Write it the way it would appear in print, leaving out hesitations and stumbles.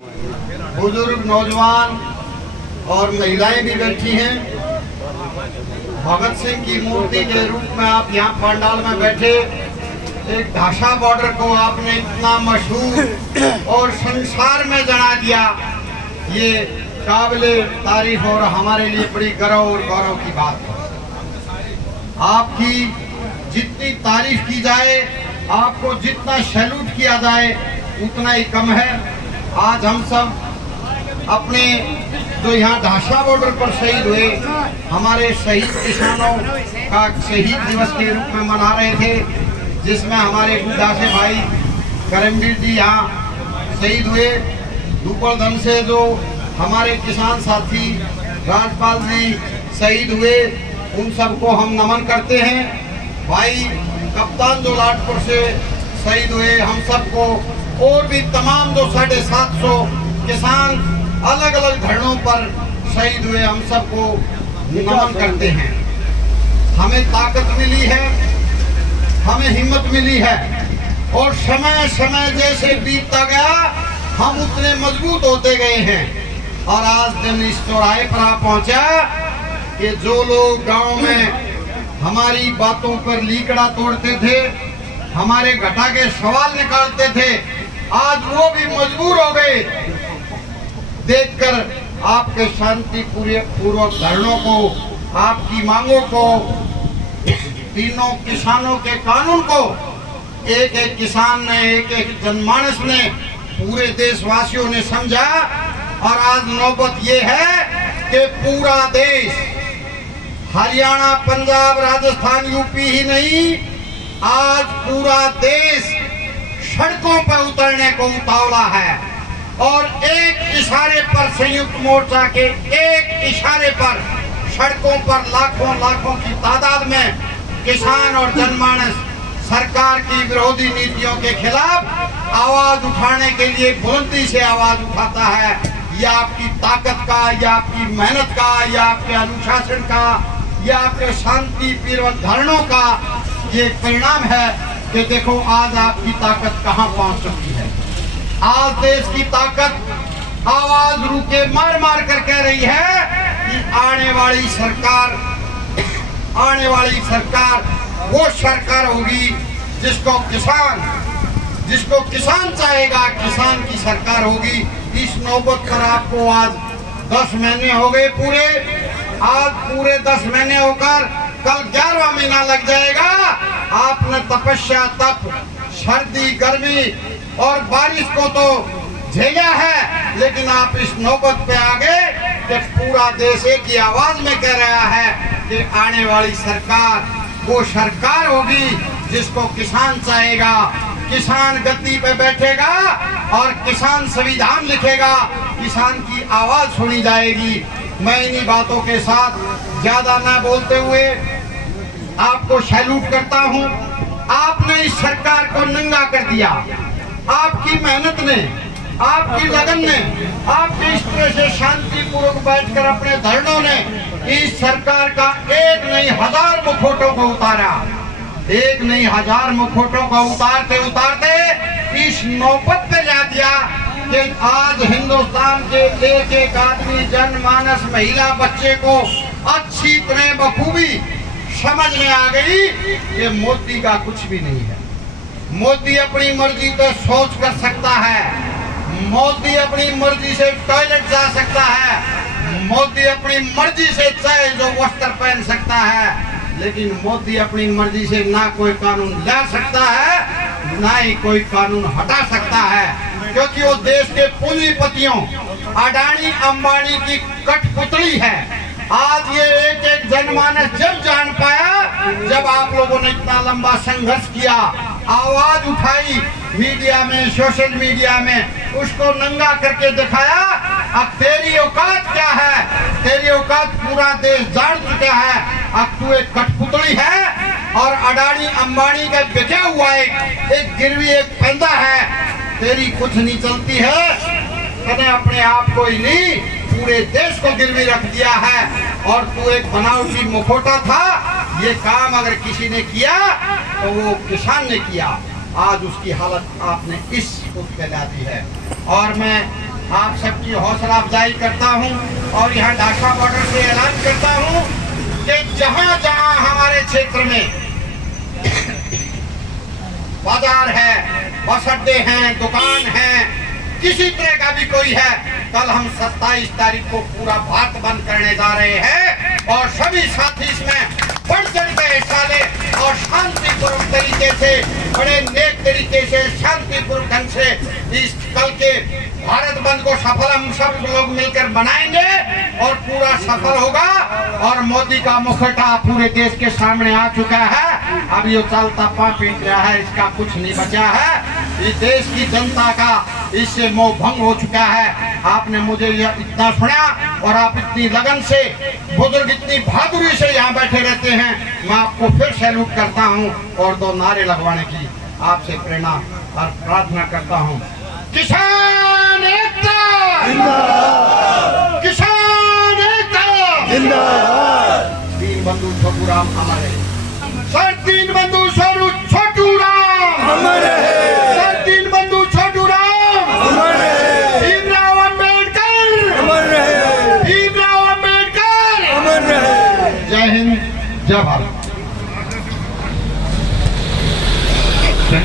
बुजुर्ग, नौजवान और महिलाएं भी बैठी हैं। भगत सिंह की मूर्ति के रूप में आप यहाँ पंडाल में बैठे एक ढाशा बॉर्डर को आपने इतना मशहूर और संसार में जना दिया, ये काबिले तारीफ और हमारे लिए बड़ी गर्व और गौरव की बात है। आपकी जितनी तारीफ की जाए, आपको जितना सैल्यूट किया जाए उतना ही कम है। आज हम सब अपने जो यहाँ ढाशा बॉर्डर पर शहीद हुए हमारे शहीद किसानों का शहीद दिवस के रूप में मना रहे थे, जिसमें हमारे गुरदासे भाई करमवीर जी यहाँ शहीद हुए। दुपड़दम से जो हमारे किसान साथी राजपाल जी शहीद हुए, उन सबको हम नमन करते हैं। भाई कप्तान जो लाटपुर से शहीद हुए, हम सबको और भी तमाम जो 750 किसान अलग अलग धरनों पर शहीद हुए, हम सबको नमन करते हैं। हमें ताकत मिली है, हमें हिम्मत मिली है और समय समय जैसे बीतता गया हम उतने मजबूत होते गए हैं। और आज दिन इस चौराहे पर आ पहुंचा कि जो लोग गांव में हमारी बातों पर लीकड़ा तोड़ते थे, हमारे घटा के सवाल निकालते थे, आज वो भी मजबूर हो गए देखकर आपके शांति पूर्वक धरनों को, आपकी मांगों को, तीनों किसानों के कानून को एक एक किसान ने, एक एक जनमानस ने, पूरे देशवासियों ने समझा। और आज नौबत ये है कि पूरा देश, हरियाणा, पंजाब, राजस्थान, यूपी ही नहीं, आज पूरा देश सड़कों पर उतरने को उतावला है। और एक इशारे पर, संयुक्त मोर्चा के एक इशारे पर सड़कों पर लाखों लाखों की तादाद में किसान और जनमानस सरकार की विरोधी नीतियों के खिलाफ आवाज उठाने के लिए बुलंदी से आवाज उठाता है। यह आपकी ताकत का, या आपकी मेहनत का, या आपके अनुशासन का, या आपके शांति पूर्वक धरनों का ये परिणाम है कि देखो आज आपकी ताकत कहां पहुंच चुकी है। आज देश की ताकत आवाज रुके मार मार कर कह रही है कि आने वाली सरकार वो सरकार होगी जिसको किसान चाहेगा, किसान की सरकार होगी। इस नौबत पर आपको आज 10 महीने हो गए पूरे। आज पूरे 10 महीने होकर कल 11वां महीना लग जाएगा। आपने तपस्या, तप, सर्दी, गर्मी और बारिश को तो झेला है, लेकिन आप इस नौबत पे आ गए कि पूरा देश एक ही आवाज में कह रहा है कि आने वाली सरकार वो सरकार होगी जिसको किसान चाहेगा, किसान गद्दी पे बैठेगा और किसान संविधान लिखेगा, किसान की आवाज सुनी जाएगी। मैं इन्हीं बातों के साथ ज्यादा न बोलते हुए आपको सैल्यूट करता हूं। आपने इस सरकार को नंगा कर दिया। आपकी मेहनत ने, आपकी लगन ने, आपकी इस तरह से शांतिपूर्वक बैठकर अपने धरनों ने इस सरकार का एक नहीं 1000 मुखौटों को उतारा। एक नहीं 1000 मुखौटों को उतारते उतारते इस नौबत पे ला दिया कि आज हिंदुस्तान के एक एक आदमी, जनमानस, महिला, बच्चे को अच्छी तरह बखूबी समझ में आ गई कि मोदी का कुछ भी नहीं है। मोदी अपनी मर्जी से सोच कर सकता है, मोदी अपनी मर्जी से टॉयलेट जा सकता है, मोदी अपनी मर्जी से चाहे जो वस्त्र पहन सकता है, लेकिन मोदी अपनी मर्जी से ना कोई कानून ला सकता है, ना ही कोई कानून हटा सकता है, क्योंकि वो देश के पूंजीपतियों अडानी अंबानी की कठपुतली है। आज ये एक एक जनमानस जब जान पाया, जब आप लोगों ने इतना लंबा संघर्ष किया, आवाज उठाई, मीडिया में, सोशल मीडिया में उसको नंगा करके दिखाया। अब तेरी औकात क्या है? तेरी औकात पूरा देश जान चुका है। अब तू एक कठपुतली है और अडानी अंबानी का बिका हुआ एक गिरवी, एक पैदा है। तेरी कुछ नहीं चलती है। तूने अपने आप को ही नहीं, पूरे देश को गिरवी रख दिया है। और तू एक बनावटी मुखौटा था। ये काम अगर किसी ने किया तो वो किसान ने किया। आज उसकी हालत आपने इस पे ला दी है। और मैं आप सबकी हौसला अफजाई करता हूं और यहाँ ढाका बॉर्डर से ऐलान करता हूं कि जहां जहां हमारे क्षेत्र में बाजार है, बस अड्डे हैं, दुकान है, किसी तरह का भी कोई है, कल हम 27 तारीख को पूरा भारत बंद करने जा रहे हैं और सभी साथी इसमें बढ़ चढ़ के हिस्सा ले और शांतिपूर्वक तरीके से, बड़े नेक तरीके से, शांतिपूर्वक ढंग से इस कल के भारत बंद को सफल हम सब लोग मिलकर बनाएंगे और पूरा सफल होगा। और मोदी का मुखौटा पूरे देश के सामने आ चुका है, अब ये चलता पीट रहा है, इसका कुछ नहीं बचा है। इस देश की जनता का इससे मोह भंग हो चुका है। आपने मुझे यह इतना सुना और आप इतनी लगन से, बुजुर्ग इतनी बहादुरी से यहाँ बैठे रहते हैं, मैं आपको फिर सैल्यूट करता हूँ और 2 नारे लगवाने की आपसे प्रेरणा और प्रार्थना करता हूँ। किसान एकता जिंदाबाद, किसान एकता जिंदाबाद। दीनबंधु छोटू राम अमर रहे, सर दीनबंधु छोटू राम अमर रहे, सर दीनबंधु छोटू राम अमर रहे, भीमराव अंबेडकर अमर रहे, भीमराव अंबेडकर अमर रहे। जय हिंद, जय भारत।